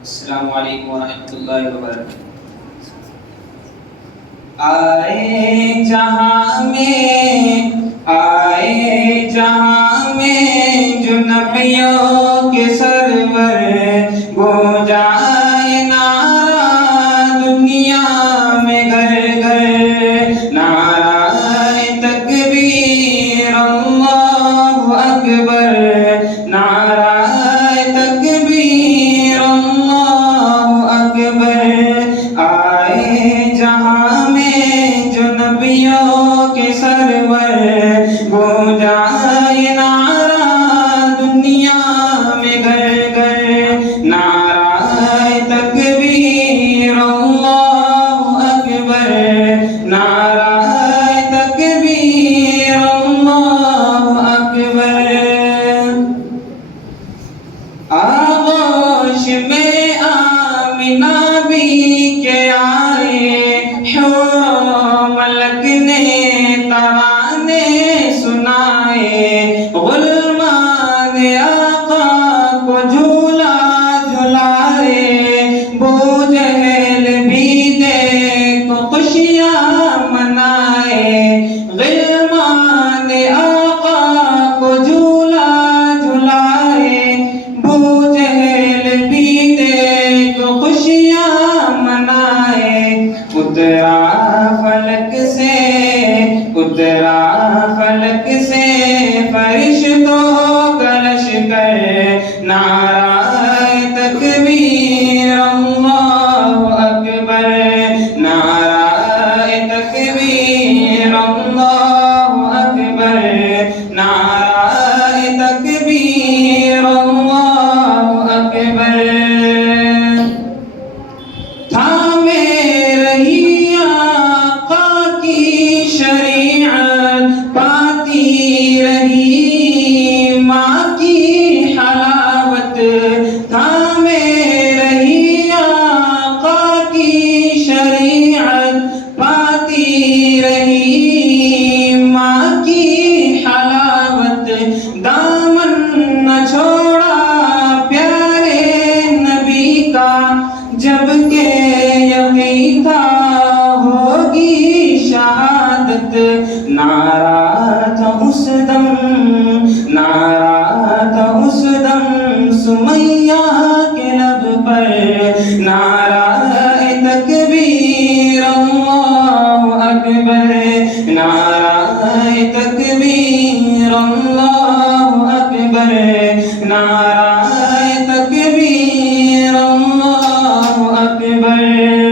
السلام علیکم ورحمۃ اللہ وبرکاتہ۔ آئے جہاں میں جو نبیوں کے سرور، گونجائے نعرہ دنیا میں گھر گھر، نعرہ تکبیر اللہ اکبر، نعرہ تکبیر اللہ اکبر۔ آئے جہاں میں جو نبیوں کے سرور، گونجائے نعرہ دنیا میں گھر گھر، نعرہ تکبیر اللہ اکبر، نعرہ تکبیر اللہ اکبر۔ آغوش میں آمنہ بھی کے آئے، حور و ملک نے ترانے سنائے، غلمان آقا کو جھولا جھلائے، بو جہل بھی دیکھو خوشیاں منائے، غلمان آقا کو جھولا جھلائے، بو جہل بھی دیکھو خوشیاں منائے۔ اترا فلک سے فرشتوں کا لشکر، نعرہ تکبیر اللہ اکبر، نعرہ تکبیر اللہ اکبر، نعرہ تکبیر اللہ اکبر۔ تھامے رہی آقا کی شریعت، پاتی رہی ماں کی حلاوت، تھامے رہی آقا کی شریعت، پاتی رہی ماں کی حلاوت، دامن نہ چھوڑا پیارے نبی کا، جب کہ یقین تھا ہوگی شہادت، نعرہ تھا اس دم، نعرہ تھا اس دم سمیہ کے لب پر، نعرہ تکبیر اللہ اکبر، نعرہ تکبیر اللہ اکبر، نعرہ تکبیر اللہ اکبر۔